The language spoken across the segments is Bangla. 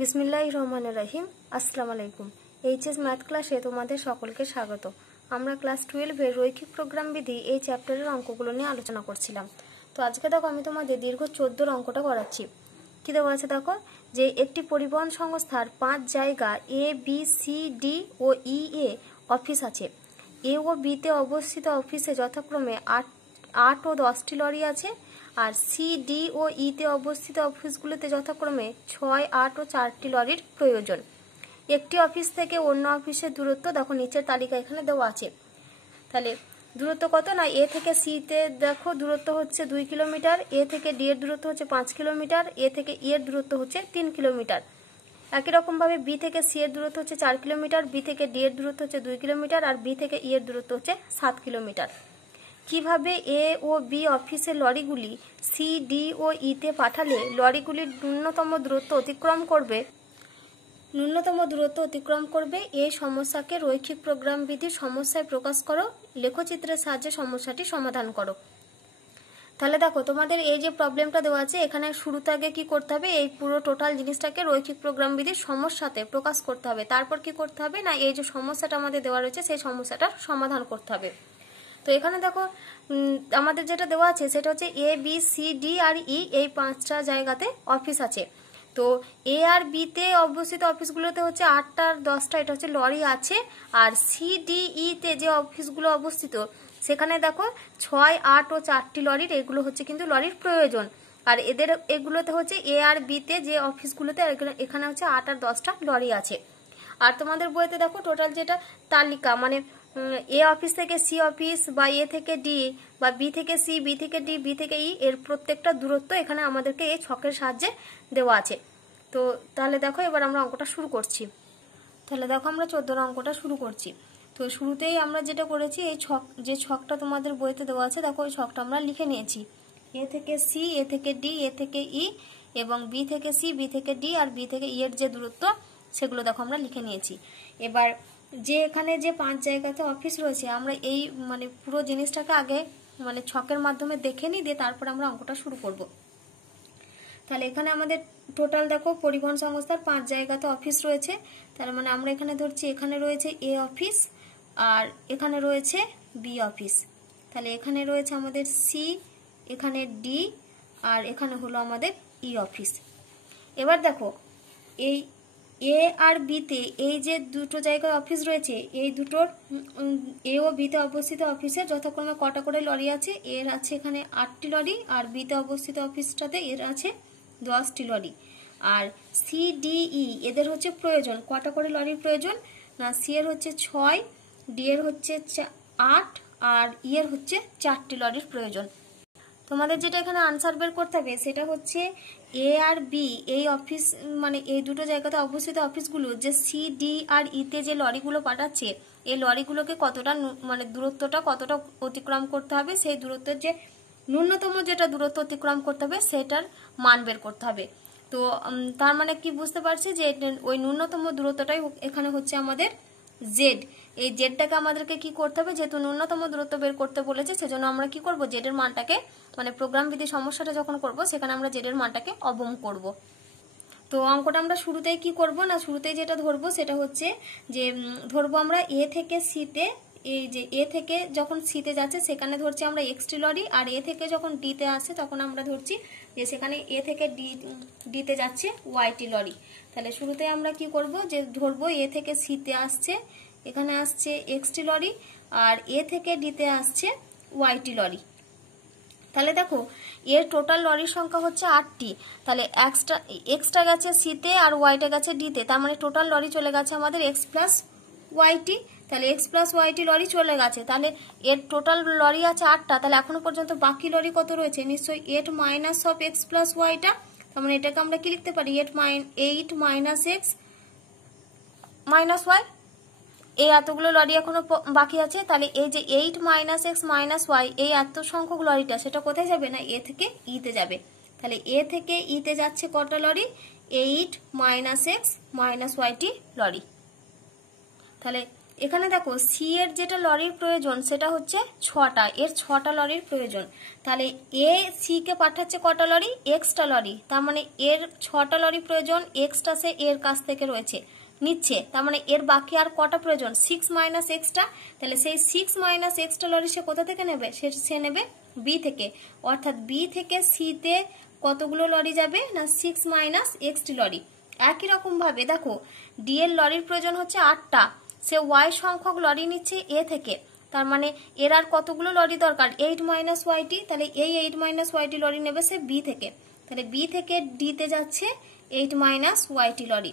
বিসমিল্লাহির রহমানির রহিম। আসসালামু আলাইকুম। এইচএস ম্যাথ ক্লাসে তোমাদের সকলকে স্বাগত। আমরা ক্লাস 12 এর রৈখিক প্রোগ্রাম বিধি এই চ্যাপ্টারের অঙ্কগুলো নিয়ে আলোচনা করছিলাম। তো আজকে দেখো আমি তোমাদের দীর্ঘ 14 অঙ্কটা করাচ্ছি। কি দেওয়া আছে দেখো, যে একটি পরিবহন সংস্থার 5 জায়গা A B C D O E A office আছে। এ ও বি তে অবস্থিত অফিসে যথাক্রমে 8 ও 10টি লরি আছে, আর সি ডি ও ই তে অবস্থিত অফিসগুলোতে যথাক্রমে 6, 8 ও 4টি লরির প্রয়োজন। একটি অফিস থেকে অন্য অফিসের দূরত্ব দেখো নিচের তালিকা এখানে দেওয়া আছে। তাহলে দূরত্ব কত না, এ থেকে সি তে দেখো দূরত্ব হচ্ছে 2 কিলোমিটার, এ থেকে ডি এর দূরত্ব হচ্ছে 5 কিলোমিটার, এ থেকে ই এর দূরত্ব হচ্ছে 3 কিলোমিটার। একই রকম ভাবে বি থেকে সি এর দূরত্ব হচ্ছে 4 কিলোমিটার, বি থেকে ডি এর দূরত্ব হচ্ছে 2 কিলোমিটার, আর বি থেকে ই এর দূরত্ব হচ্ছে 7 কিলোমিটার। কিভাবে এ ও বি অফিসের লরিগুলি সি ডি ও ই তে পাঠালে লরিগুলির ন্যূনতম দূরত্ব অতিক্রম করবে এই সমস্যাকে রৈখিক প্রোগ্রাম বিধির সমস্যায় প্রকাশ করো। লেখচিত্রের সাহায্যে সমস্যাটি সমাধান করো। তাহলে দেখো তোমাদের এই যে প্রবলেমটা দেওয়া আছে, এখানে শুরুতে আগে কি করতে হবে, এই পুরো টোটাল জিনিসটাকে রৈখিক প্রোগ্রাম বিধির সমস্যাতে প্রকাশ করতে হবে। তারপর কি করতে হবে না, এই যে সমস্যাটা আমাদের দেওয়া রয়েছে সেই সমস্যাটার সমাধান করতে হবে। তো এখানে দেখো আমাদের যেটা দেওয়া আছে সেটা হচ্ছে এ বি সি ডি আর ই এই 5টা জায়গাতে অফিস আছে। তো এ আর বি তে অবস্থিত অফিসগুলোতে হচ্ছে 8টা আর 10টা এটা হচ্ছে লরি আছে, আর সি ডি ই তে যে অফিসগুলো অবস্থিত সেখানে দেখো 6, 8 ও 4টি লরির এগুলো হচ্ছে কিন্তু লরির প্রয়োজন। আর এগুলোতে হচ্ছে এ আর বি তে যে অফিসগুলোতে এখানে হচ্ছে 8 আর 10টা লরি আছে। আর তোমাদের বইতে দেখো টোটাল যেটা তালিকা, মানে এ অফিস থেকে সি অফিস বা এ থেকে ডি বা বি থেকে সি, বি থেকে ডি, বি থেকে ই এর প্রত্যেকটা দূরত্ব এখানে আমাদেরকে এই ছকের সাহায্যে দেওয়া আছে। তো তাহলে দেখো এবার আমরা অঙ্কটা শুরু করছি। তাহলে দেখো আমরা 14 অঙ্কটা শুরু করছি। তো শুরুতেই আমরা যেটা করেছি, এই ছকটা তোমাদের বইতে দেওয়া আছে দেখো, ওই ছকটা আমরা লিখে নিয়েছি। এ থেকে সি, এ থেকে ডি, এ থেকে ই এবং বি থেকে সি, বি থেকে ডি আর বি থেকে ই এর যে দূরত্ব সেগুলো দেখো আমরা লিখে নিয়েছি। এবার যে এখানে যে 5 জায়গাতে অফিস রয়েছে আমরা এই মানে পুরো জিনিসটাকে আগে মানে ছকের মাধ্যমে দেখে নিই, দিয়ে তারপর আমরা অঙ্কটা শুরু করব। তাহলে এখানে আমাদের টোটাল দেখো পরিবহন সংস্থার 5 জায়গাতে অফিস রয়েছে। তার মানে আমরা এখানে ধরছি এখানে রয়েছে এ অফিস আর এখানে রয়েছে বি অফিস। তাহলে এখানে রয়েছে আমাদের সি, এখানে ডি আর এখানে হলো আমাদের ই অফিস। এবার দেখো এই এ আর বি তে এই যে দুটো জায়গায় অফিস রয়েছে, এই দুটোর এ ও বি তে অবস্থিত অফিসে যথাক্রমে কটা করে লরি আছে, এর আছে এখানে 8টি লরি, আর বি তে অবস্থিত অফিসটাতে এর আছে 10টি লরি। আর সি ডি ই এদের হচ্ছে প্রয়োজন কটা করে লরির প্রয়োজন না, সি এর হচ্ছে 6, ডি এর হচ্ছে 8 আর ই এর হচ্ছে 4টি লরির প্রয়োজন। তোমাদের যেটা এখানে আনসার বের করতে হবে সেটা হচ্ছে এ আর বি এই অফিস মানে এই দুটো জায়গাতে অবস্থিত অফিসগুলো যে সি ডি আর ই তে যে লরিগুলো পাঠাচ্ছে এই লরিগুলোকে কতটা মানে দূরত্বটা কতটা অতিক্রম করতে হবে, সেই দূরত্বের যে ন্যূনতম যেটা দূরত্ব অতিক্রম করতে হবে সেটার মান বের করতে হবে। তো তার মানে কি বুঝতে পারছি যে ওই ন্যূনতম দূরত্বটাই এখানে হচ্ছে আমাদের জেড। এই জেডটাকে আমাদেরকে কি করতে হবে, যেহেতু ন্যূনতম দূরত্ব বের করতে বলেছে সেজন্য আমরা কি করব, জেড এর মানটাকে মানে প্রোগ্রাম বিধি সমস্যাটা যখন করব সেখানে আমরা জেড এর মানটাকে অবম করব। তো অঙ্কটা আমরা শুরুতেই কি করব না, শুরুতেই যেটা ধরবো সেটা হচ্ছে যে ধরবো আমরা এ থেকে সি তে, এই যে এ থেকে যখন সি তে যাচ্ছে সেখানে ধরছি আমরা এক্সটি লরি, আর এ থেকে যখন ডি তে আসছে তখন আমরা ধরছি যে সেখানে এ থেকে ডি তে যাচ্ছে ওয়াইটি লরি। তাহলে শুরুতে আমরা কি করব, যে ধরবো এ থেকে সি তে আসছে এখানে আসছে এক্সটি লরি, আর এ থেকে ডি তে আসছে ওয়াইটি লরি। তাহলে দেখো এর টোটাল লরির সংখ্যা হচ্ছে 8টি। তাহলে এক্সটা গেছে সিতে আর ওয়াইটা গেছে ডিতে, তার মানে টোটাল লরি চলে গেছে আমাদের এক্স প্লাস ওয়াইটি। তাহলে এক্স প্লাস ওয়াইটি লরি চলে গেছে, তাহলে এর টোটাল লরি আছে 8টা। তাহলে এখনো পর্যন্ত বাকি লরি কত রয়েছে, নিশ্চয়ই 8 মাইনাস অফ এক্স প্লাস ওয়াইটা। তার মানে এটাকে আমরা কি লিখতে পারি, 8 মাইনাস এক্স মাইনাস ওয়াই। এই এতগুলো লরি এখনো বাকি আছে। তাহলে এই যে 8 মাইনাস এক্স মাইনাস ওয়াই এই এত সংখ্যক লরিটা সেটা কোথায় যাবে না, এ থেকে ই তে যাবে। তাহলে এ থেকে ই তে যাচ্ছে কটা লরি, 8 মাইনাস এক্স মাইনাস ওয়াইটি লরি। তাহলে এখানে দেখো সি এর যেটা লরির প্রয়োজন সেটা হচ্ছে 6টা, এর 6টা লরির প্রয়োজন। তাহলে এ সি কে পাঠাচ্ছে কটা লরি? Extra lorry. তার মানে এর 6টা লরি প্রয়োজন, এক্সটা সে এর কাছ থেকে রয়েছে নিচ্ছে, তার মানে এর বাকি আর কটা প্রয়োজন? 6 মাইনাস এক্সটা। তাহলে সেই 6 মাইনাস এক্সটা লরি সে কোথা থেকে নেবে? সে নেবে বি থেকে, অর্থাৎ বি থেকে সিতে কতগুলো লরি যাবে? না 6 মাইনাস এক্সটি লরি। একই রকম ভাবে দেখো ডি এর লরির প্রয়োজন হচ্ছে 8টা, সে ওয়াই সংখ্যক লরি নিচ্ছে এ থেকে, তার মানে এর আর কতগুলো লরি দরকার? 8 মাইনাস ওয়াইটি। তাহলে এই 8 মাইনাস ওয়াইটি লরি নেবে সে বি থেকে, তাহলে বি থেকে ডিতে যাচ্ছে 8 মাইনাস ওয়াইটি লরি।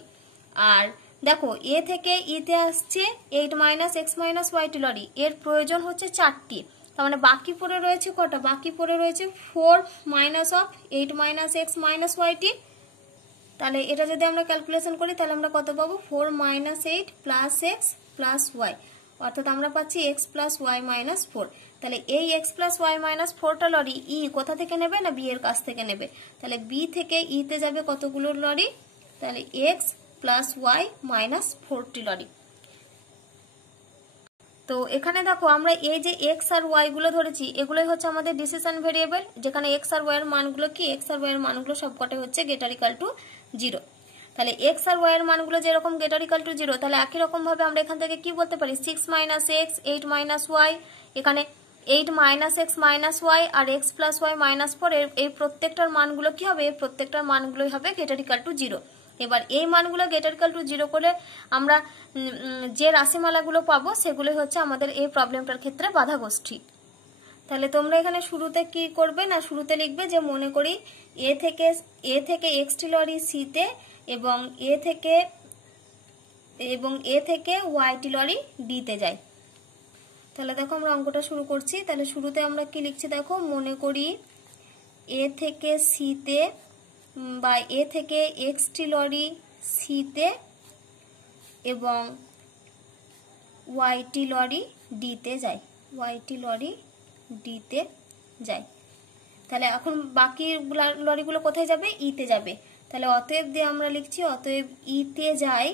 আর দেখো এ থেকে ইতে আসছে 8 মাইনাস এক্স মাইনাস ওয়াইটি লরি, এর প্রয়োজন হচ্ছে 4টি, তার মানে বাকি পড়ে রয়েছে কটা? বাকি পড়ে রয়েছে 4 minus of 8 minus x minus ওয়াইটি। তাহলে এটা যদি আমরা ক্যালকুলেশন করি তাহলে আমরা কত পাবো? 4 minus 8 plus x plus Y, অর্থাৎ আমরা পাচ্ছি এক্স প্লাস ওয়াই মাইনাস 4। তাহলে এই এক্স প্লাস ওয়াই মাইনাস 4টা লরি ই কোথা থেকে নেবে? না বি এর কাছ থেকে নেবে। তাহলে বি থেকে ইতে যাবে কতগুলো লরি? তাহলে এক্স প্লাস ওয়াই মাইনাস 4টি লরি। তো এখানে দেখো আমরা এই যে এক্স আর ওয়াই গুলো ধরেছি এগুলোই হচ্ছে আমাদের ডিসিশন ভেরিয়েবল, যেখানে এক্স আর ওয়াই এর মানগুলো কি? এক্স আর ওয়াই এর মানগুলো সবকটাই হচ্ছে গ্রেটার ইকুয়াল টু 0। তাহলে এক্স আর ওয়াই এর মানগুলো যেরকম গ্রেটার ইকুয়াল টু 0, তাহলে একই রকম ভাবে আমরা এখান থেকে কি বলতে পারি? 6 মাইনাস এক্স 8 মাইনাস ওয়াই, এখানে 8 মাইনাস এক্স মাইনাস ওয়াই আর এক্স প্লাস ওয়াই মাইনাস 4, এই প্রত্যেকটার মানগুলো কি হবে? এই প্রত্যেকটার মানগুলোই হবে গ্রেটার ইকুয়াল টু 0। এবার এই মানগুলো গ্রেটার ইকুয়াল টু 0 করে আমরা যে রাশিমালাগুলো পাবো সেগুলো হচ্ছে আমাদের এই প্রবলেমটার ক্ষেত্রে বাধা গোষ্ঠী। তাহলে তোমরা এখানে শুরুতে কি করবে? না শুরুতে লিখবে যে মনে করি এ থেকে এক্সটি লরি সিতে এবং এ থেকে ওয়াইটি লরি ডিতে যায়। তাহলে দেখো আমরা অঙ্কটা শুরু করছি। তাহলে শুরুতে আমরা কি লিখছি দেখো, মনে করি এ থেকে সিতে বা এ থেকে এক্সটি লরি সিতে এবং ওয়াইটি লরি ডিতে যায়, ওয়াইটি লরি ডিতে যায়। তাহলে এখন বাকি লরিগুলো কোথায় যাবে? ইতে যাবে। তাহলে অতএব দিয়ে আমরা লিখছি অতএব ইতে যায়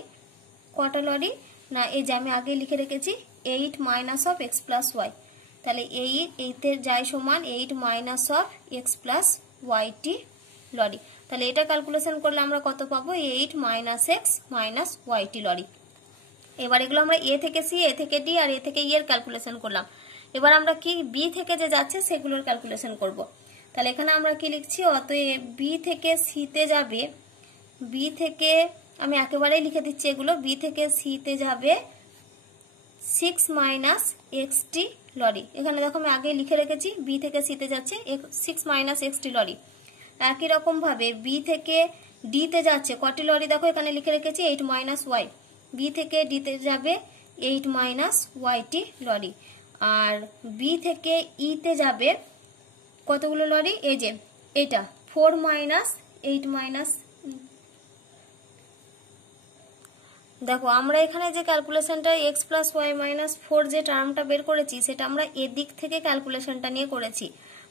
কটা লরি? না এই যে আমি আগে লিখে রেখেছি 8 minus of x plus y. তাহলে এইতে যায় সমান 8 মাইনাস অফ এক্স প্লাস ওয়াইটি লরি। তাহলে এটা ক্যালকুলেশন করলে আমরা কত পাবো? 8 মাইনাস এক্স মাইনাস ওয়াইটি লরি। এবার এগুলো আমরা এ থেকে সি, এ থেকে ডি আর এ থেকে ই এর ক্যালকুলেশন করলাম। এবার আমরা কি বি থেকে যে যাচ্ছে সেগুলোর ক্যালকুলেশন করব। তাহলে এখানে আমরা কি লিখছি? অতএব বি থেকে সিতে যাবে, বি থেকে আমি একেবারেই লিখে দিচ্ছি এগুলো, বি থেকে সিতে যাবে 6 মাইনাস এক্সটি লরি। এখানে দেখো আমি আগে লিখে রেখেছি বি থেকে সিতে যাচ্ছে 6 মাইনাস এক্সটি লরি। একই রকম ভাবে বি থেকে ডিতে যাচ্ছে কটি লরি? দেখো এখানে লিখে রেখেছি 8 মাইনাস ওয়াই, বি থেকে ডিতে যাবে 8 মাইনাস ওয়াইটি লরি। আর বি থেকে ইতে যাবে কতগুলো লরি? এই যে এটা 4 মাইনাস 8 মাইনাস, দেখো আমরা এখানে যে ক্যালকুলেশনটা এক্স প্লাস ওয়াই মাইনাস 4 যে টার্মটা বের করেছি সেটা আমরা এদিক থেকে ক্যালকুলেশনটা নিয়ে করেছি।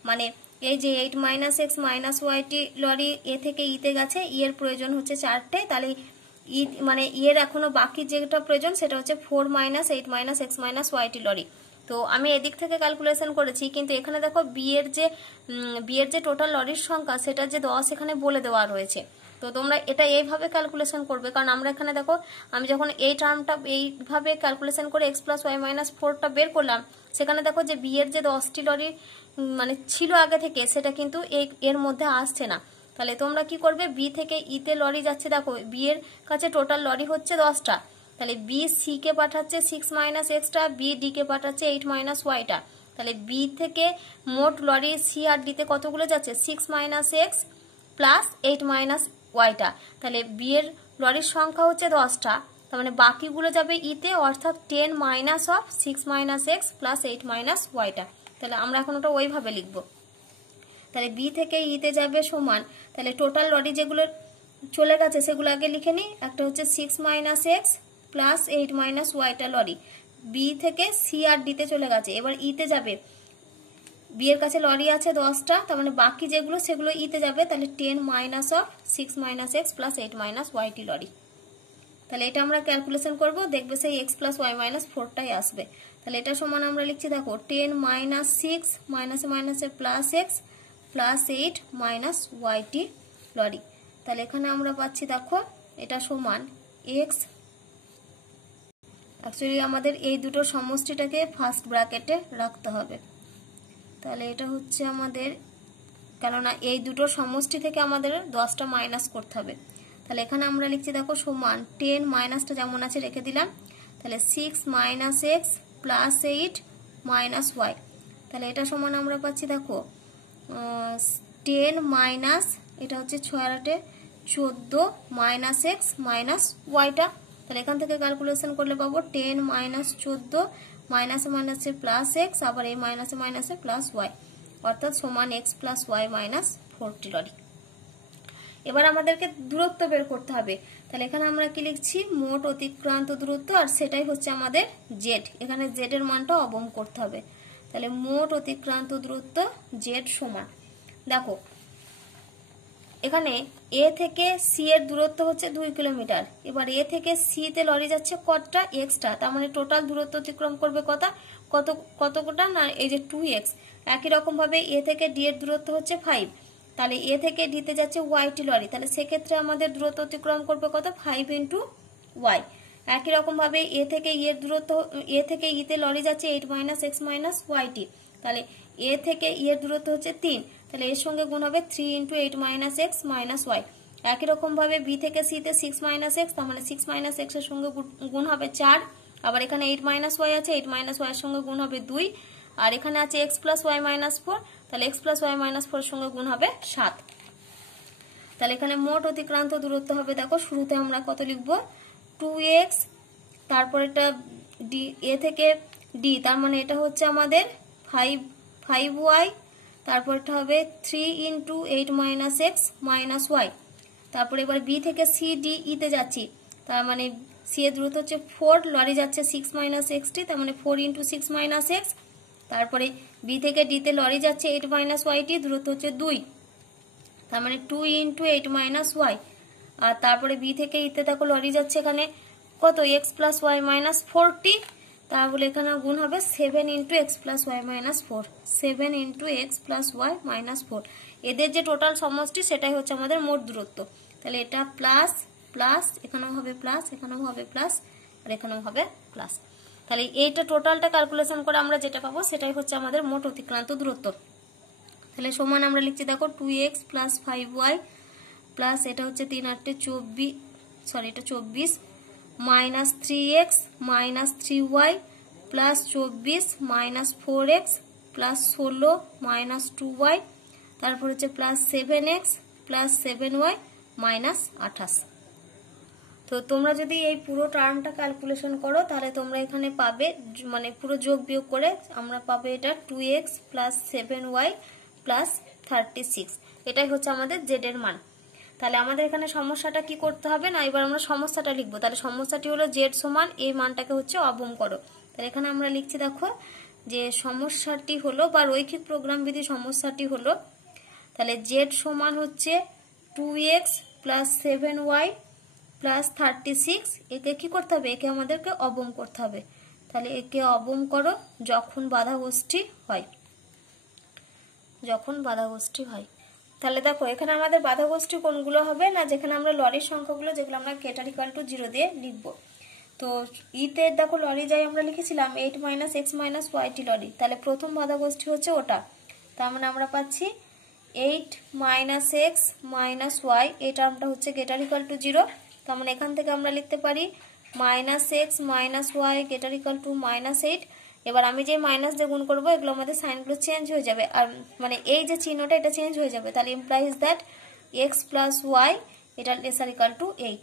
মানে এই যে 8 মাইনাস এক্স মাইনাস ওয়াইটি লরি এ থেকে ইতে গেছে, ই এর প্রয়োজন হচ্ছে 4টে, তাহলে ই মানে এর এখনো বাকি যেটা প্রয়োজন সেটা হচ্ছে 4 মাইনাস 8 মাইনাস এক্স মাইনাস ওয়াইটি লরি। তো আমি এদিক থেকে ক্যালকুলেশন করেছি, কিন্তু এখানে দেখো বি এর যে টোটাল লরির সংখ্যা সেটা যে 10 এখানে বলে দেওয়া রয়েছে। তো তোমরা এটা এইভাবে ক্যালকুলেশন করবে, কারণ আমরা এখানে দেখো আমি যখন এই টার্মটা এইভাবে ক্যালকুলেশন করে এক্স প্লাস ওয়াই মাইনাস 4টা বের করলাম, সেখানে দেখো যে বি এর যে 10টি লরি মানে ছিল আগে থেকে সেটা কিন্তু এর মধ্যে আসছে না। তাহলে তোমরা কি করবে? বি থেকে ইতে লরি যাচ্ছে, দেখো বি এর কাছে টোটাল লরি হচ্ছে 10টা, তাহলে বি সি কে পাঠাচ্ছে 6 মাইনাস এক্সটা, বি ডি কে পাঠাচ্ছে 8 মাইনাস ওয়াইটা। তাহলে বি থেকে মোট লরি সি আর ডিতে কতগুলো যাচ্ছে? 6 মাইনাস এক্স প্লাস 8 মাইনাস ওয়াইটা। তাহলে বি এর লরির সংখ্যা হচ্ছে 10টা, তার মানে বাকিগুলো যাবে ইতে, অর্থাৎ 10 minus of 6 minus x plus 8 minus ওয়াইটা। তাহলে আমরা এখন ওটা ওইভাবে লিখবো। তাহলে বি থেকে ইতে যাবে সমান, তাহলে টোটাল লরি যেগুলো চলে গেছে সেগুলো আগে লিখে নিই। একটা হচ্ছে 6 মাইনাস এক্স প্লাস 8 মাইনাস ওয়াইটা লরি বি থেকে সি আর ডিতে চলে গেছে। এবার ইতে যাবে, বি এর কাছে লরি আছে 10টা, তার মানে বাকি যেগুলো সেগুলো ইতে যাবে, তাহলে 10 minus of 6 minus x plus 8 minus ওয়াইটি লরি। তাহলে এটা আমরা ক্যালকুলেশন করব, দেখবে সেই x প্লাস ওয়াই মাইনাস 4টাই আসবে। তাহলে এটা সমান আমরা লিখছি দেখো 10 মাইনাস 6 মাইনাসে মাইনাসে প্লাস এক্স প্লাস 8 মাইনাস ওয়াইটি লরি। তাহলে এখানে আমরা পাচ্ছি দেখো এটা সমান এক্স, অ্যাকচুয়ালি আমাদের এই দুটো সমষ্টিটাকে ফার্স্ট ব্র্যাকেটে রাখতে হবে। তাহলে এটা হচ্ছে আমাদের, কেননা এই দুটো সমষ্টি থেকে আমাদের 10টা মাইনাস করতে হবে। তাহলে এখানে আমরা লিখছি দেখো সমান 10 মাইনাসটা যেমন আছে রেখে দিলাম, তাহলে 6 minus x plus 8 minus y. তাহলে এটা সমান আমরা পাচ্ছি দেখো 10 মাইনাস এটা হচ্ছে 6 আর 8 14 মাইনাস এক্স মাইনাস ওয়াইটা। তাহলে এখান থেকে ক্যালকুলেশন করলে পাবো 10 মাইনাস 14 মাইনাসে মাইনাসে প্লাস এক্স, আবার এই মাইনাসে মাইনাসে প্লাস ওয়াই, অর্থাৎ সমান X plus Y minus 40 lorry. এবার আমাদেরকে দূরত্ব বের করতে হবে। তাহলে এখানে আমরা কি লিখছি, মোট অতিক্রান্ত দূরত্ব, আর সেটাই হচ্ছে আমাদের জেড। এখানে জেড এর মানটা অবম করতে হবে। তাহলে মোট অতিক্রান্ত দূরত্ব জেড সমান, দেখো এখানে এ থেকে সি এর দূরত্ব হচ্ছে 2 কিলোমিটার। এবার এ থেকে সি তে লরি যাচ্ছে কতটা, এক্সটা, তার মানে টোটাল দূরত্ব অতিক্রম করবে কতটা না এই যে 2x। একই রকম ভাবে এ থেকে ডি এর দূরত্ব হচ্ছে 5, তাহলে এ থেকে ডি তে যাচ্ছে ওয়াইটি লরি, তাহলে সেক্ষেত্রে আমাদের দূরত্ব অতিক্রম করবে কত, 5 ইন্টু ওয়াই। একই রকম ভাবে এ থেকে ই এর দূরত্ব, এ থেকে ই তে লরি যাচ্ছে 8 মাইনাস এক্স মাইনাস ওয়াইটি, তাহলে এ থেকে ই এর দূরত্ব হচ্ছে 3, তাহলে এর সঙ্গে গুণ হবে 3 into 8 minus x minus y. একই রকম ভাবে বি থেকে সি তে 6 মাইনাস এক্স, তার মানে 6 মাইনাস এক্স এর সঙ্গে গুণ হবে 4, আবার এখানে 8 মাইনাস ওয়াই আছে, 8 মাইনাস ওয়াই এর সঙ্গে গুণ হবে 2, আর এখানে আছে এক্স প্লাস ওয়াই মাইনাস 4, তাহলে এক্স প্লাস ওয়াই মাইনাস 4 এর সঙ্গে গুণ হবে 7। তাহলে এখানে মোট অতিক্রান্ত দূরত্ব হবে, দেখো শুরুতে আমরা কত লিখবো, 2x, তারপর এটা ডি, এ থেকে ডি, তার মানে এটা হচ্ছে আমাদের 5y, তারপর এটা হবে 3 into 8 minus x minus y. তারপর এবার বি থেকে সি ডি ই তে যাচ্ছি, তার মানে সি এর দূরত্ব হচ্ছে 4, লরি যাচ্ছে 6 মাইনাস এক্সটি, তার মানে 4 ইন্টু 6 মাইনাস এক্স। তারপরে বি থেকে ডি তে লরি যাচ্ছে 8 মাইনাস ওয়াইটি, দূরত্ব হচ্ছে 2, তার মানে 2 ইন্টু 8 মাইনাস ওয়াই। আর তারপরে বি থেকে ইতে দেখো লরি যাচ্ছে এখানে কত, এক্স প্লাস ওয়াই মাইনাস 40, তাহলে এখানে গুণ হবে 7 into x plus Y minus 4, 7 into x plus Y minus 4। এদের যে টোটাল সমষ্টি সেটাই হচ্ছে আমাদের মোট দূরত্ব। তাহলে এটা প্লাস প্লাস, এখানেও হবে প্লাস, এখানেও হবে প্লাস, আর এখানেও হবে প্লাস। তাহলে এইটা টোটালটা ক্যালকুলেশন করে আমরা যেটা পাবো সেটাই হচ্ছে আমাদের মোট অতিক্রান্ত দূরত্ব। তাহলে সমান আমরা লিখছি দেখো 2x প্লাস 5y প্লাস এটা হচ্ছে 3 8 24, সরি এটা 24 minus 3x minus 3y plus 24 minus 4x plus 16 minus 2y, তারপর হচ্ছে plus 7x plus 7y minus 28। তো তোমরা যদি এই পুরো টার্মটা ক্যালকুলেশন করো তাহলে তোমরা এখানে পাবে, মানে পুরো যোগ বিয়োগ করে আমরা পাবে এটা 2x প্লাস 7y প্লাস 36, এটাই হচ্ছে আমাদের জেড এর মান। তাহলে আমাদের এখানে সমস্যাটা কি করতে হবে না, এবার আমরা সমস্যাটা লিখবো। তাহলে সমস্যাটি হলো জেড সমান এই মানটাকে হচ্ছে অবম করো। তাহলে এখানে আমরা লিখছি দেখো যে সমস্যাটি হলো বা রৈখিক প্রোগ্রাম বিধি সমস্যাটি হলো, তাহলে জেড সমান হচ্ছে 2x প্লাস 7y প্লাস 36, একে কি করতে হবে, একে আমাদেরকে অবম করতে হবে। তাহলে একে অবম করো যখন বাধাগোষ্ঠী হয়, যখন বাধাগোষ্ঠী হয়। তাহলে দেখো এখানে আমাদের বাধাগোষ্ঠী কোনগুলো হবে না, যেখানে আমরা লরির সংখ্যাগুলো যেগুলো আমরা গ্রেটার ইকুয়াল টু 0 দিয়ে লিখবো। তো ইতে দেখো লরি যাই আমরা লিখেছিলাম 8 মাইনাস এক্স মাইনাস ওয়াইটি লরি, তাহলে প্রথম বাধাগোষ্ঠী হচ্ছে ওটা। তার মানে আমরা পাচ্ছি 8 মাইনাস এক্স মাইনাস ওয়াই, এই টার্মটা হচ্ছে গ্রেটার ইকুয়াল টু 0। তার মানে এখান থেকে আমরা লিখতে পারি minus x minus y greater equal to minus 8। এবার আমি যে মাইনাস দিয়ে গুণ করবো এগুলো আমাদের সাইনগুলো চেঞ্জ হয়ে যাবে, আর মানে এই যে চিহ্নটা এটা চেঞ্জ হয়ে যাবে। তাহলে implies that x plus y এটা লেসার ইকুয়াল টু 8,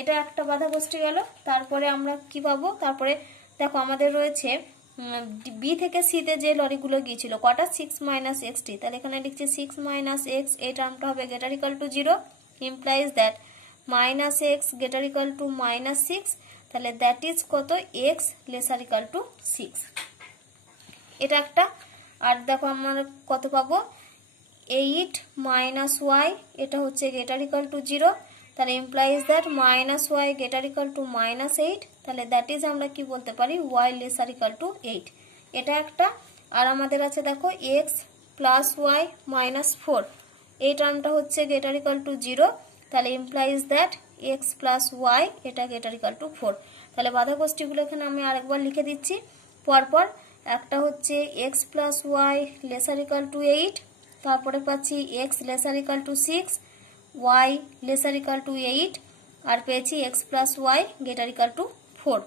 এটা একটা বাধাগোষ্ঠী গেল। তারপরে আমরা কি পাবো, তারপরে দেখো আমাদের রয়েছে বি থেকে সি তে যে লরিগুলো গিয়েছিল কটা, 6 মাইনাস এক্সটি, তাহলে এখানে লিখছি 6 মাইনাস এক্স, এই টার্মটা হবে greater equal to 0, implies that minus x greater equal to minus 6, তাহলে দ্যাট ইজ কত, এক্স লেসার ইকুয়াল টু 6, এটা একটা। আর দেখো আমরা কত পাবো, 8 মাইনাস ওয়াই, এটা হচ্ছে গ্রেটার ইকুয়াল টু 0, তাহলে implies that minus y greater equal to -8, তাহলে দ্যাট ইজ আমরা কি বলতে পারি ওয়াই লেসার ইকুয়াল টু 8, এটা একটা। আর আমাদের আছে দেখো এক্স প্লাস ওয়াই -4, এই টার্মটা হচ্ছে গ্রেটার ইকুয়াল টু 0, তাহলে implies that x plus y এটা গ্রেটার ইকুয়াল টু 4। তাহলে বাধা গোষ্ঠীগুলো এখানে আমি আরেকবার লিখে দিচ্ছি পরপর। একটা হচ্ছে x plus Y lesser equal to 8, তারপরে পাচ্ছি x lesser equal to 6, y lesser equal to 8, আর পেয়েছি x plus Y greater equal to 4।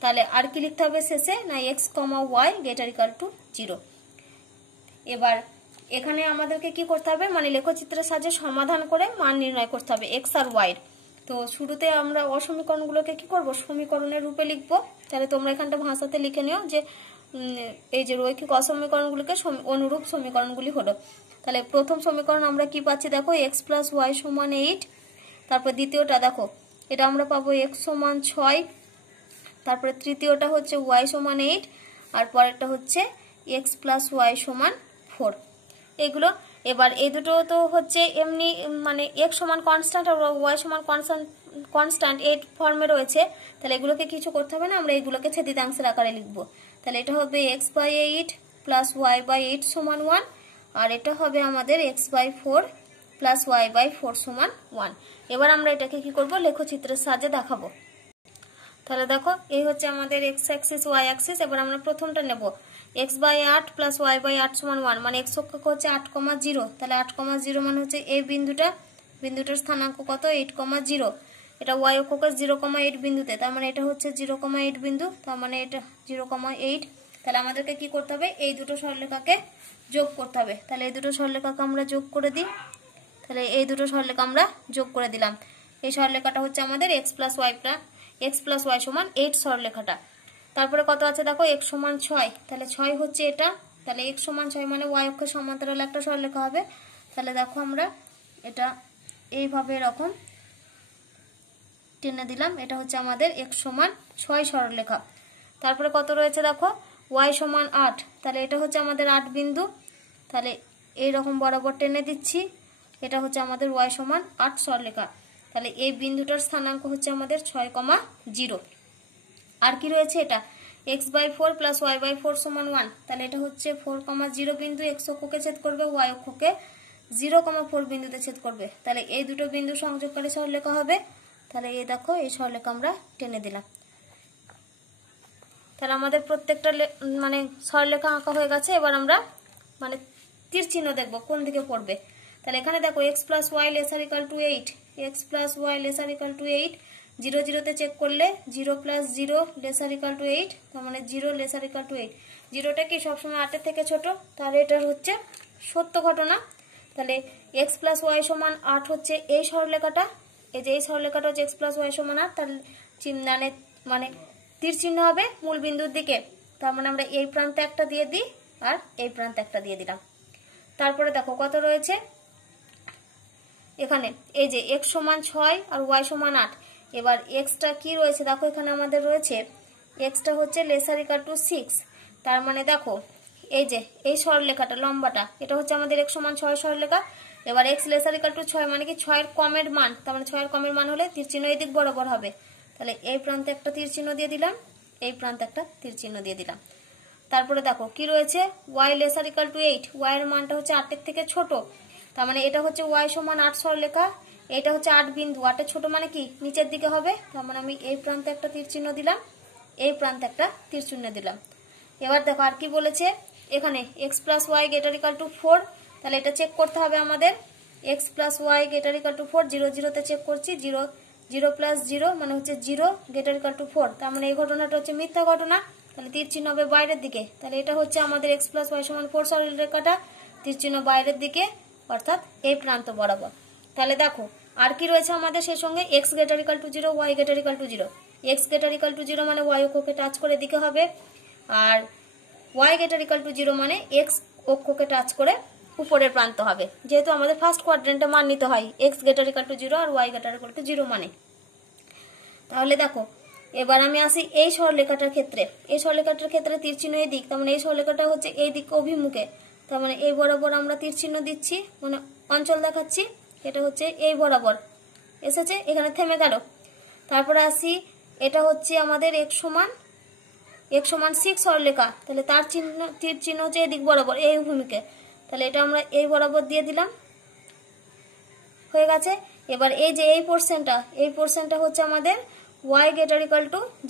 তাহলে আর কি লিখতে হবে শেষে না x comma y greater equal to 0। এবার এখানে আমাদেরকে কি করতে হবে মানে লেখচিত্রের সাহায্যে সমাধান করে মান নির্ণয় করতে হবে এক্স আর ওয়াইয়ের। তো শুরুতে আমরা অসমীকরণগুলোকে কি করব সমীকরণের রূপে লিখব। তাহলে তোমরা এখানটা ভাষাতে লিখে নিও যে এই যে রৈখিক অসমীকরণগুলোকে অনুরূপ সমীকরণগুলি হলো। তাহলে প্রথম সমীকরণ আমরা কি পাচ্ছি দেখো এক্স প্লাস ওয়াই সমান 8, তারপর দ্বিতীয়টা দেখো এটা আমরা পাবো এক্স সমান 6, তারপরে তৃতীয়টা হচ্ছে ওয়াই সমান 8, আর পরেরটা হচ্ছে এক্স প্লাস ওয়াই সমান 4। এগুলো এবার এই দুটো তো হচ্ছে এমনি মানে এক্স সমান কনস্ট্যান্ট আর ওয়াই সমান কনস্ট্যান্ট এই ফর্মে রয়েছে। তাহলে এগুলোকে কিছু করতে হবে না, আমরা এগুলোকে ছেদিতাংশের আকারে লিখবো। তাহলে এটা হবে x by 8 plus y by 8 সমান 1, আর এটা হবে আমাদের x by 4 plus y by 4 সমান 1। এবার আমরা এটাকে কি করব লেখচিত্রের সাহায্যে দেখাবো। তাহলে দেখো এই হচ্ছে আমাদের এক্স অ্যাক্সিস ওয়াই অ্যাক্সিস। এবার আমরা প্রথমটা নেব x by 8 plus y by 8 সমান 1, মানে এক্স অক্ষক হচ্ছে 8,0। তাহলে 8,0 মানে হচ্ছে এই বিন্দুটার স্থানাঙ্ক কত 8,0। এটা ওয়াই অক্ষকের 0,8 বিন্দুতে, তার মানে এটা হচ্ছে 0,8 বিন্দু, তার মানে এটা 0,8। তাহলে আমাদেরকে কি করতে হবে এই দুটো সরলরেখাকে যোগ করতে হবে। তাহলে এই দুটো সরলরেখাকে আমরা যোগ করে দিই। তাহলে এই দুটো সরলরেখা আমরা যোগ করে দিলাম। এই সরলরেখাটা হচ্ছে আমাদের এক্স প্লাস ওয়াই সমান 8 সরলরেখাটা। তারপরে কত আছে দেখো এক্স সমান 6, তাহলে 6 হচ্ছে এটা। তাহলে এক্স সমান 6 মানে ওয়াই অক্ষের সমান্তরাল একটা সরলরেখা হবে। তাহলে দেখো আমরা এটা এইভাবে এরকম টেনে দিলাম, এটা হচ্ছে আমাদের এক্স সমান 6 সরলরেখা। তারপরে কত রয়েছে দেখো ওয়াই সমান 8, তাহলে এটা হচ্ছে আমাদের 8 বিন্দু। তাহলে এইরকম বরাবর টেনে দিচ্ছি, এটা হচ্ছে আমাদের ওয়াই সমান 8 সরলরেখা। তাহলে এই বিন্দুটার স্থানাঙ্ক হচ্ছে আমাদের 6,0। আর কি রয়েছে এটা x by 4 plus y by 4 সমান 1, তাহলে এটা হচ্ছে 4,0 বিন্দু এক্স অক্ষকে ছেদ করবে, ওয়াই অক্ষকে 0,4 বিন্দুতে ছেদ করবে। তাহলে এই দুটো বিন্দু সংযোগকারী সরলরেখা হবে। তাহলে এই দেখো এই সরলরেখা আমরা টেনে দিলাম। তাহলে আমাদের প্রত্যেকটা মানে সরলরেখা আঁকা হয়ে গেছে। এবার আমরা মানে তীর চিহ্ন দেখবো কোন দিকে পড়বে। তাহলে এখানে দেখো X plus Y lesser equal to 8, X plus Y lesser equal to 8, 0 0তে চেক করলে 0 প্লাস 0 লেসার ইকুয়াল টু 8, তার মানে 0 লেসার ইকুয়াল টু 8। 0টা কি সবসময় 8 এর থেকে ছোট, তাহলে এটা হচ্ছে সত্য ঘটনা। তাহলে এক্স প্লাস ওয়াই সমান 8 হচ্ছে এই সরলরেখাটা, এই যে এই সরলরেখাটা হচ্ছে এক্স প্লাস ওয়াই সমান 8, তাহলে মানে তীর চিহ্ন হবে মূল বিন্দুর দিকে। তার মানে আমরা এই প্রান্তে একটা দিয়ে দিই আর এই প্রান্তে একটা দিয়ে দিলাম। তারপরে দেখো কত রয়েছে এখানে এই যে x সমান 6 আর y সমান 8। এবার xটা কি রয়েছে দেখো এখানে আমাদের রয়েছে xটা হচ্ছে লেসার ইকুয়াল টু 6, তার মানে দেখো এই যে এই সরলরেখাটা লম্বাটা এটা হচ্ছে আমাদের x সমান 6 সরলরেখা। এবার x লেসার ইকুয়াল টু 6 মানে কি 6 এর কমের মান, তার মানে 6 এর কমের মান হলে তীর চিহ্ন এই দিক বরাবর হবে। তাহলে এই প্রান্তে একটা তীর চিহ্ন দিয়ে দিলাম, এই প্রান্তে একটা তীর চিহ্ন দিয়ে দিলাম। তারপরে দেখো কি রয়েছে y laser equal to 8, y এর মানটা হচ্ছে 8 এর থেকে ছোট, তার মানে এটা হচ্ছে y সমান 8 সরলরেখা, এটা হচ্ছে 8 বিন্দু, 8 এর ছোট মানে কি নিচের দিকে হবে। তার মানে আমি এই প্রান্তে একটা তীর চিহ্ন দিলাম, এই প্রান্তে একটা তীর চিহ্ন দিলাম। এবার দেখো আর কি বলেছে এখানে x plus Y greater equal to 4, তাহলে এটা চেক করতে হবে আমাদের x plus Y greater equal to 4, 0 0তে চেক করছি, 0 0 প্লাস 0 মানে হচ্ছে 0 গ্রেটার ইকুয়াল টু 4, তার মানে এই ঘটনাটা হচ্ছে মিথ্যা ঘটনা। তাহলে তীর চিহ্ন হবে বাইরের দিকে, তাহলে এটা হচ্ছে আমাদের x প্লাস ওয়াই সমান 4 সরলরেখাটা, তীর চিহ্ন বাইরের দিকে অর্থাৎ এই প্রান্ত বরাবর। তাহলে দেখো আর কি রয়েছে আমাদের সেই সঙ্গে x greater equal to 0, y greater equal to 0। x greater equal to 0 মানে y অক্ষকে টাচ করে দিকে হবে, আর y গ্রেটার ইকুয়াল টু 0 মানে x অক্ষকে টাচ করে উপরের প্রান্ত হবে। যেহেতু আমাদের ফার্স্ট কোয়াড্রেন্টে মান নিতে হয় x গ্রেটার ইকুয়াল টু 0 আর y গ্রেটার ইকুয়াল টু 0 মানে। তাহলে দেখো এবার আমি আসি এই সরলরেখাটার ক্ষেত্রে, এই সরলরেখাটার ক্ষেত্রে তীর চিহ্ন এই দিক, তার মানে এই সরলরেখাটা হচ্ছে এই দিক অভিমুখে, তার মানে এই বরাবর আমরা তীর চিহ্ন দিচ্ছি, মানে অঞ্চল দেখাচ্ছি, এটা হচ্ছে এই বরাবর, এসেছে, এখানে থেমে গেল। তারপরে আসি, এটা হচ্ছে আমাদের x সমান 6 সরলরেখা, তাহলে তার তীর চিহ্ন হচ্ছে এদিক বরাবর এই ভূমিকে, তাহলে এটা আমরা এই বরাবর দিয়ে দিলাম, হয়ে গেছে। এবার এই যে এই পোর্শনটা হচ্ছে আমাদের y >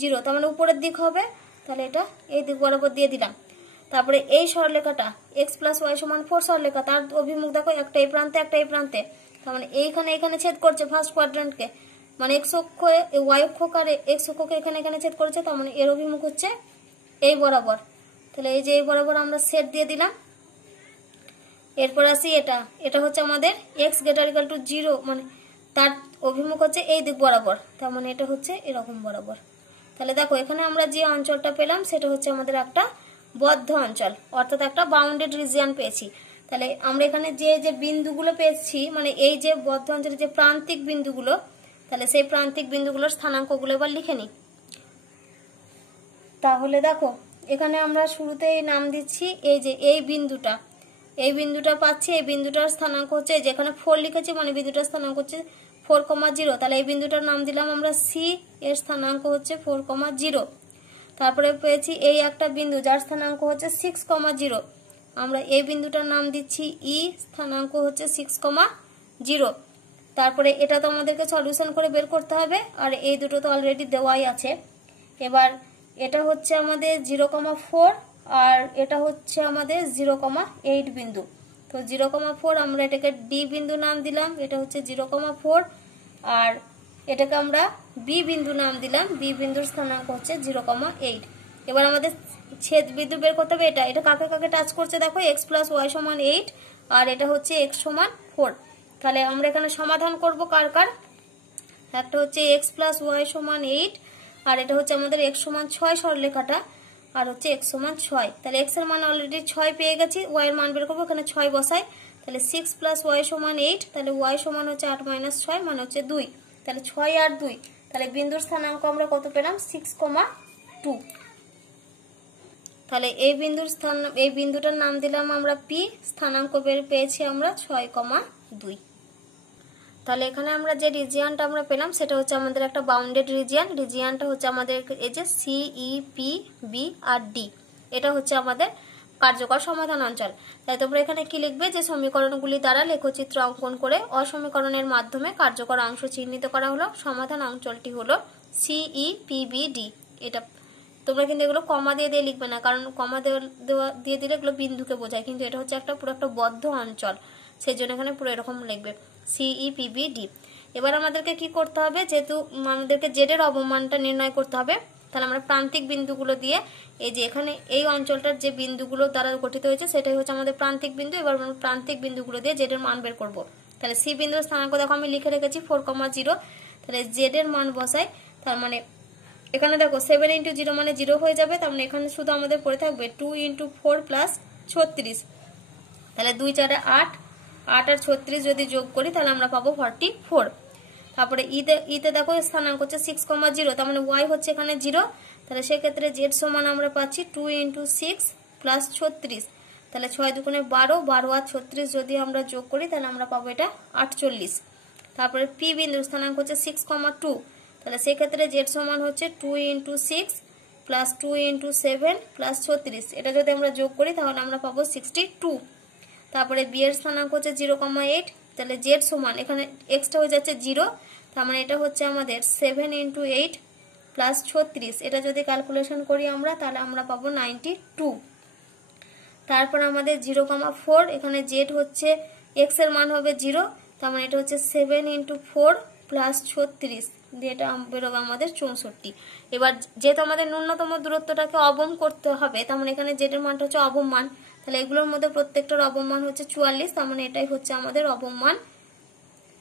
0, তার মানে উপরের দিক হবে, তাহলে এটা এই দিক বরাবর দিয়ে দিলাম। তারপরে এই সরলরেখাটা x + y = 4 সরলরেখা, তার অভিমুখ দেখো একটা এই প্রান্তে একটা এই প্রান্তে, তার মানে এখানে ছেদ করছে ফার্স্ট কোয়াড্র্যান্টকে, মানে x অক্ষ y অক্ষকে x অক্ষকে এখানে ছেদ করেছে, তার মানে এর অভিমুখ হচ্ছে এই বরাবর, তাহলে এই যে এই বরাবর আমরা সেট দিয়ে দিলাম। এরপর আসি, এটা হচ্ছে আমাদের x > 0, মানে তার অভিমুখ হচ্ছে এই দিক বরাবর, তার মানে এটা হচ্ছে এরকম বরাবর। তাহলে দেখো এখানে আমরা যে অঞ্চলটা পেলাম সেটা হচ্ছে আমাদের একটা বদ্ধ অঞ্চল, অর্থাৎ একটা বাউন্ডেড রিজিয়ন পেয়েছি। তাহলে আমরা এখানে যে বিন্দুগুলো পেয়েছি, মানে এই যে বদ্ধ অঞ্চলের যে প্রান্তিক বিন্দুগুলো, তাহলে সেই প্রান্তিক বিন্দুগুলোর স্থানাঙ্কগুলো এবার লিখে নিই। তাহলে দেখো এখানে আমরা শুরুতেই নাম দিচ্ছি এই যে এই বিন্দুটা পাচ্ছি, এই বিন্দুটার স্থানাঙ্ক হচ্ছে যেখানে 4 লিখেছি, মানে বিন্দুটার স্থানাঙ্ক হচ্ছে 4,0, তাহলে এই বিন্দুটার নাম দিলাম আমরা c, এর স্থানাঙ্ক হচ্ছে 4,0। তারপরে পেয়েছি এই একটা বিন্দু যার স্থানাঙ্ক হচ্ছে 6,0, আমরা এই বিন্দুটার নাম দিচ্ছি e, স্থানাঙ্ক হচ্ছে 6,0। তারপরে এটা তো আমাদেরকে সলিউশন করে বের করতে হবে, আর এই দুটো তো অলরেডি দেওয়াই আছে। এবার এটা হচ্ছে আমাদের 0,4 আর এটা হচ্ছে আমাদের 0,8 বিন্দু, তো 0,4 আমরা এটাকে ডি বিন্দু নাম দিলাম, এটা হচ্ছে 0,4, আর এটাকে আমরা বি বিন্দু নাম দিলাম, বি বিন্দুর স্থানাঙ্ক হচ্ছে 0,8। এবার আমাদের ছেদ বিন্দু বের করতে হবে, এটা কাকে কাকে টাচ করছে দেখো, x + y = 8 আর এটা হচ্ছে x = 4। তাহলে আমরা এখানে সমাধান করব কার, একটা হচ্ছে x + y = 8 আর এটা হচ্ছে আমাদের x = 6 সরলরেখাটা, আর হচ্ছে x = 6। তাহলে x এর মান অলরেডি 6 পেয়ে গেছি, y এর মান বের করব, এখানে 6 বসাই, তাহলে 6 + y = 8, তাহলে y সমান হচ্ছে 8 - 6 মানে হচ্ছে 2, তাহলে 6 আর 2, তাহলে বিন্দুর স্থানাঙ্ক আমরা কত পেলাম 6,2। তাহলে এই বিন্দুটার নাম দিলাম আমরা p, স্থানাঙ্ক পেয়েছি আমরা 6,2। তাহলে এখানে আমরা যে রিজিয়নটা আমরা পেলাম সেটা হচ্ছে আমাদের একটা বাউন্ডেড রিজিয়নটা হচ্ছে আমাদের এই যে সি, ই, পি, বি আর ডি, এটা হচ্ছে আমাদের কার্যকর সমাধান অঞ্চল। তাই তোমরা এখানে কি লিখবে, যে সমীকরণগুলি দ্বারা লেখচিত্র অঙ্কন করে অসমীকরণের মাধ্যমে কার্যকর অংশ চিহ্নিত করা হলো, সমাধান অঞ্চলটি হলো সি, ই, পি, বি, ডি। এটা তোমরা কিন্তু এগুলো কমা দিয়ে লিখবে না, কারণ কমা দিয়ে দিলে এগুলো বিন্দুকে বোঝায়, কিন্তু এটা হচ্ছে পুরো একটা বদ্ধ অঞ্চল, সেই জন্য এখানে পুরো এরকম লিখবে সি, ই, পি, বি, ডি। এবার আমাদেরকে কি করতে হবে, যেহেতু আমাদেরকে জেড এর অবমানটা নির্ণয় করতে হবে, তাহলে আমরা প্রান্তিক বিন্দুগুলো দিয়ে, এই যে এখানে এই অঞ্চলটার যে বিন্দুগুলো দ্বারা গঠিত হয়েছে সেটাই হচ্ছে আমাদের প্রান্তিক বিন্দু। এবার আমরা প্রান্তিক বিন্দুগুলো দিয়ে জেড এর মান বের করব। তাহলে সি বিন্দুর স্থানাঙ্ক দেখো আমি লিখে রেখেছি 4,0, তাহলে জেড এর মান বসাই, তার মানে এখানে দেখো 7 × 0 মানে 0 হয়ে যাবে, তার মানে এখানে শুধু আমাদের পড়ে থাকবে 2 × 4 + 36, তাহলে 2 × 4 = 8, 8 আর 36 যদি যোগ করি তাহলে আমরা পাবো 44। তারপরে ইতে দেখো স্থানাঙ্ক হচ্ছে 6,0, তার মানে y হচ্ছে এখানে 0, তাহলে সেক্ষেত্রে z সমান আমরা পাচ্ছি 2 × 6 + 36, তাহলে 6 × 2 = 12, 12 আর 36 যদি আমরা যোগ করি তাহলে আমরা পাবো এটা 48। তারপরে p বিন্দুর স্থানাঙ্ক হচ্ছে 6,2, তাহলে সেক্ষেত্রে z সমান হচ্ছে 2 × 6 + 2 × 7 + 36, এটা যদি আমরা যোগ করি তাহলে আমরা পাবো 62। তারপরে বি এর স্থানাঙ্ক হচ্ছে 0,8, তাহলে জেড সমান এখানে এক্সটা হয়ে যাচ্ছে 0, তার মানে এটা হচ্ছে আমাদের 7 × 8 + 36, এটা যদি ক্যালকুলেশন করি আমরা তাহলে আমরা পাবো 92। তারপর আমাদের 0,4, এখানে জেড হচ্ছে এক্স এর মান হবে 0, তার মানে এটা হচ্ছে 7 × 4 + 36, দিয়ে এটা বেরোবে আমাদের 64। এবার যেহেতু আমাদের ন্যূনতম দূরত্বটাকে অবম করতে হবে, তার মানে এখানে জেড এর মানটা হচ্ছে অবম মান, তাহলে এগুলোর মধ্যে প্রত্যেকটার অবম মান হচ্ছে 44, তার মানে এটাই হচ্ছে আমাদের অবম মান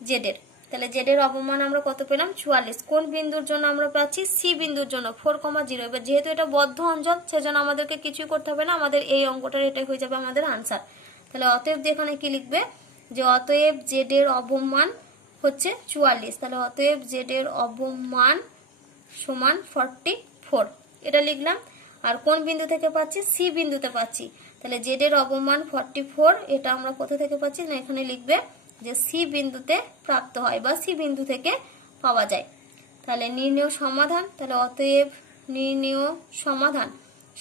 জেড এর। তাহলে জেড এর অবম মান আমরা কত পেলাম 44। কোন বিন্দুর জন্য আমরা পাচ্ছি, সি বিন্দুর জন্য 4,0। এবার যেহেতু এটা বদ্ধ অঞ্চল সেজন্য আমাদেরকে কিছুই করতে হবে না, আমাদের এই অঙ্কটার এটাই হয়ে যাবে আমাদের আনসার। তাহলে অতএব এখানে কি লিখবে, যে অতএব জেড এর অবম মান হচ্ছে 44, তাহলে অতএব জেড এর অবম মান সমান 44, এটা লিখলাম। আর কোন বিন্দু থেকে পাচ্ছি, সি বিন্দুতে পাচ্ছি, তাহলে জেড এর অবমান 44, এটা আমরা কোথা থেকে পাচ্ছি না এখানে লিখবে যে সি বিন্দুতে প্রাপ্ত হয় বা সি বিন্দু থেকে পাওয়া যায়। তাহলে নির্ণেয় সমাধান, তাহলে অতএব নির্ণেয় সমাধান,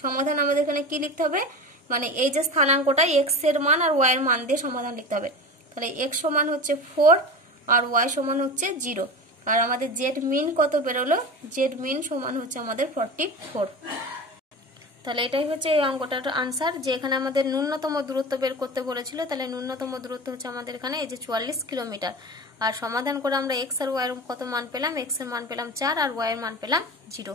সমাধান আমাদের এখানে কি লিখতে হবে, মানে এই যে স্থানাঙ্কটা এক্স এর মান আর ওয়াই এর মান দিয়ে সমাধান লিখতে হবে। তাহলে এক্স সমান হচ্ছে 4 আর ওয়াই সমান হচ্ছে 0। আর আমাদের জেড মিন কত বেরোলো, জেড মিন সমান হচ্ছে আমাদের 44। তাহলে এটাই হচ্ছে এই অঙ্কটার আনসার, যে এখানে আমাদের ন্যূনতম দূরত্ব বের করতে বলেছিল। তাহলে ন্যূনতম দূরত্ব হচ্ছে আমাদের এখানে এই যে 44 কিলোমিটার। আর সমাধান করে আমরা এক্স আর ওয়াই এর কত মান পেলাম, এক্স এর মান পেলাম 4 আর ওয়াই এর মান পেলাম 0।